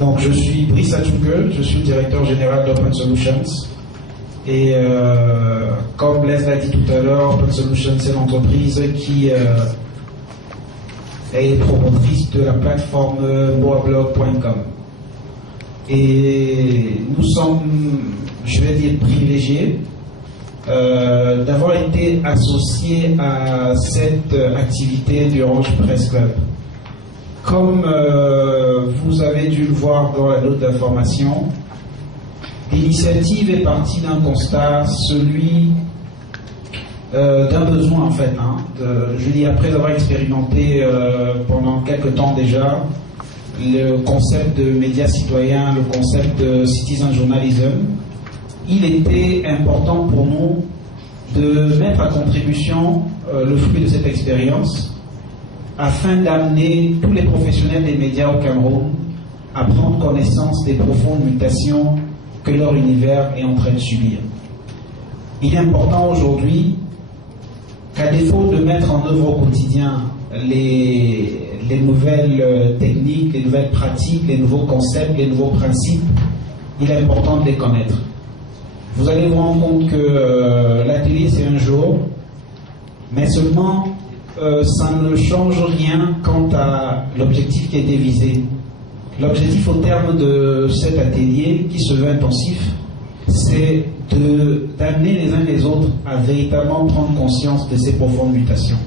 Donc je suis Brice Atougue, je suis directeur général d'Open Solutions. Et comme Blaise l'a dit tout à l'heure, Open Solutions c'est l'entreprise qui est promotrice de la plateforme boablog.com. Et nous sommes, je vais dire, privilégiés d'avoir été associés à cette activité du Orange Press Club. Comme vous avez dû le voir dans la note d'information, l'initiative est partie d'un constat, celui d'un besoin en fait. Je dis après avoir expérimenté pendant quelques temps déjà le concept de médias citoyens, le concept de citizen journalism, il était important pour nous de mettre à contribution le fruit de cette expérience afin d'amener tous les professionnels des médias au Cameroun à prendre connaissance des profondes mutations que leur univers est en train de subir. Il est important aujourd'hui qu'à défaut de mettre en œuvre au quotidien les nouvelles techniques, les nouvelles pratiques, les nouveaux concepts, les nouveaux principes, il est important de les connaître. Vous allez vous rendre compte que l'atelier c'est un jour, mais seulement ça ne change rien quant à l'objectif qui a été visé. L'objectif au terme de cet atelier, qui se veut intensif, c'est d'amener les uns les autres à véritablement prendre conscience de ces profondes mutations.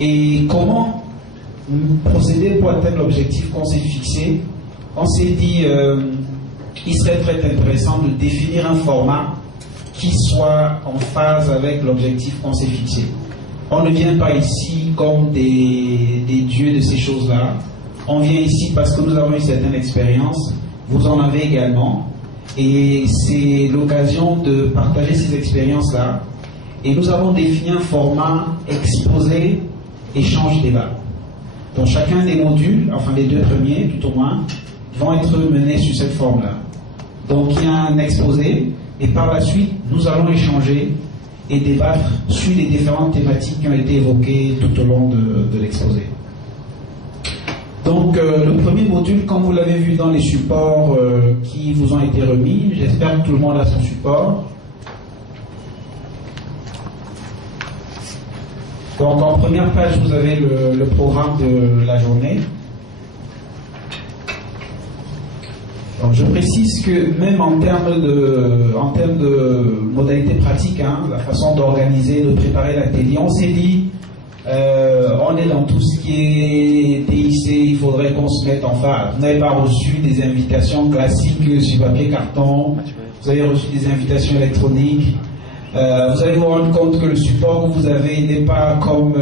Et comment procéder pour atteindre l'objectif qu'on s'est fixé? On s'est dit il serait très intéressant de définir un format qui soit en phase avec l'objectif qu'on s'est fixé. On ne vient pas ici comme des dieux de ces choses-là. On vient ici parce que nous avons une certaine expérience, vous en avez également, et c'est l'occasion de partager ces expériences-là. Et nous avons défini un format exposé, échange, débat. Donc chacun des modules, enfin les deux premiers tout au moins, vont être menés sur cette forme-là. Donc il y a un exposé, et par la suite, nous allons échanger et débattre sur les différentes thématiques qui ont été évoquées tout au long de l'exposé. Donc le premier module, comme vous l'avez vu dans les supports qui vous ont été remis, j'espère que tout le monde a son support. Donc en première page, vous avez le programme de la journée. Donc, je précise que même en termes de modalités pratiques, la façon d'organiser, de préparer l'atelier, on s'est dit on est dans tout ce qui est TIC, il faudrait qu'on se mette en phase. Vous n'avez pas reçu des invitations classiques sur papier carton, vous avez reçu des invitations électroniques. Vous allez vous rendre compte que le support que vous avez n'est pas comme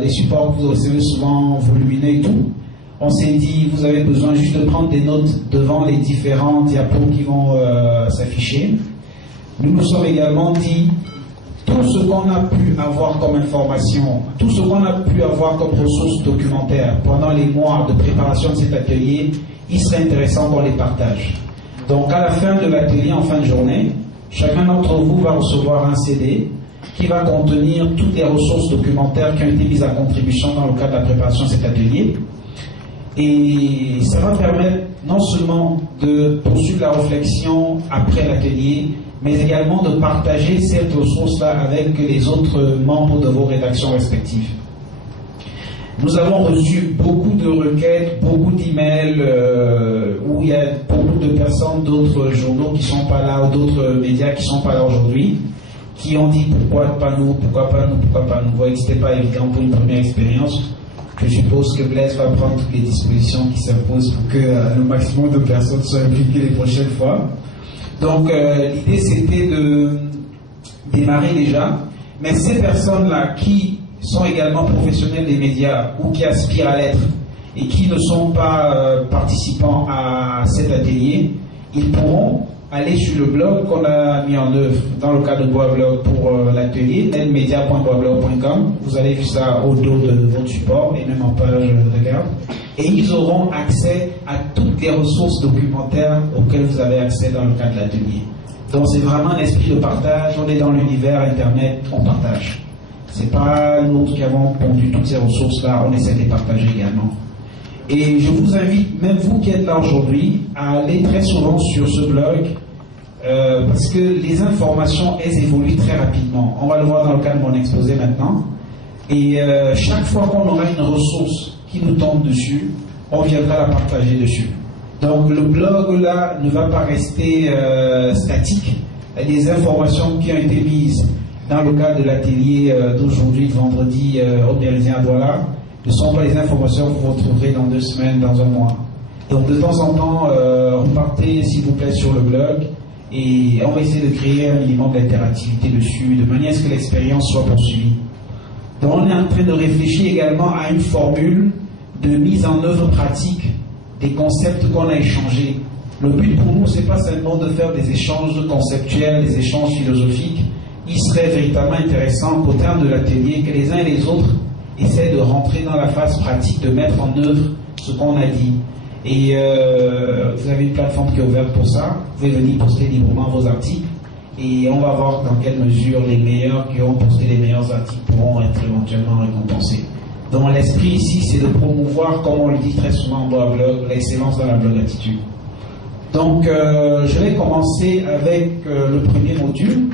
les supports que vous recevez souvent volumineux et tout. On s'est dit, vous avez besoin juste de prendre des notes devant les différents diapos qui vont s'afficher. Nous nous sommes également dit, tout ce qu'on a pu avoir comme information, tout ce qu'on a pu avoir comme ressources documentaires pendant les mois de préparation de cet atelier, il serait intéressant qu'on les partage. Donc à la fin de l'atelier, en fin de journée, chacun d'entre vous va recevoir un CD qui va contenir toutes les ressources documentaires qui ont été mises à contribution dans le cadre de la préparation de cet atelier. Et ça va permettre non seulement de poursuivre la réflexion après l'atelier, mais également de partager cette ressource-là avec les autres membres de vos rédactions respectives. Nous avons reçu beaucoup de requêtes, beaucoup d'emails où il y a beaucoup de personnes d'autres journaux qui ne sont pas là, ou d'autres médias qui ne sont pas là aujourd'hui, qui ont dit pourquoi pas nous, pourquoi pas nous, pourquoi pas nous. Vous voyez que ce n'était pas évident pour une première expérience. Je suppose que Blaise va prendre toutes les dispositions qui s'imposent pour que le maximum de personnes soient impliquées les prochaines fois. Donc l'idée c'était de démarrer déjà, mais ces personnes-là qui sont également professionnels des médias ou qui aspirent à l'être et qui ne sont pas participants à cet atelier, ils pourront aller sur le blog qu'on a mis en œuvre dans le cadre de Boablog pour l'atelier, netmedia.boablog.com. Vous avez vu ça au dos de votre support et même en page de garde. Et ils auront accès à toutes les ressources documentaires auxquelles vous avez accès dans le cadre de l'atelier. Donc c'est vraiment un esprit de partage. On est dans l'univers Internet, on partage. C'est pas nous qui avons pondu toutes ces ressources-là, on essaie de les partager également. Et je vous invite, même vous qui êtes là aujourd'hui, à aller très souvent sur ce blog parce que les informations, elles évoluent très rapidement. On va le voir dans le cadre de mon exposé maintenant. Et chaque fois qu'on aura une ressource qui nous tombe dessus, on viendra la partager dessus. Donc le blog là ne va pas rester statique. Les informations qui ont été mises dans le cadre de l'atelier d'aujourd'hui, de vendredi, au Méridien à Douala, ne sont pas les informations que vous retrouverez dans 2 semaines, dans un mois. Donc de temps en temps, repartez s'il vous plaît sur le blog et on va essayer de créer un minimum d'interactivité dessus, de manière à ce que l'expérience soit poursuivie. Donc on est en train de réfléchir également à une formule de mise en œuvre pratique des concepts qu'on a échangés. Le but pour nous, c'est pas seulement de faire des échanges conceptuels, des échanges philosophiques. Il serait véritablement intéressant qu'au terme de l'atelier, que les uns et les autres essaient de rentrer dans la phase pratique, de mettre en œuvre ce qu'on a dit. Et vous avez une plateforme qui est ouverte pour ça. Vous pouvez venir poster librement vos articles. Et on va voir dans quelle mesure les meilleurs qui ont posté les meilleurs articles pourront être éventuellement récompensés. Donc l'esprit ici, c'est de promouvoir, comme on le dit très souvent en blog, l'excellence dans la blog attitude. Donc je vais commencer avec le premier module.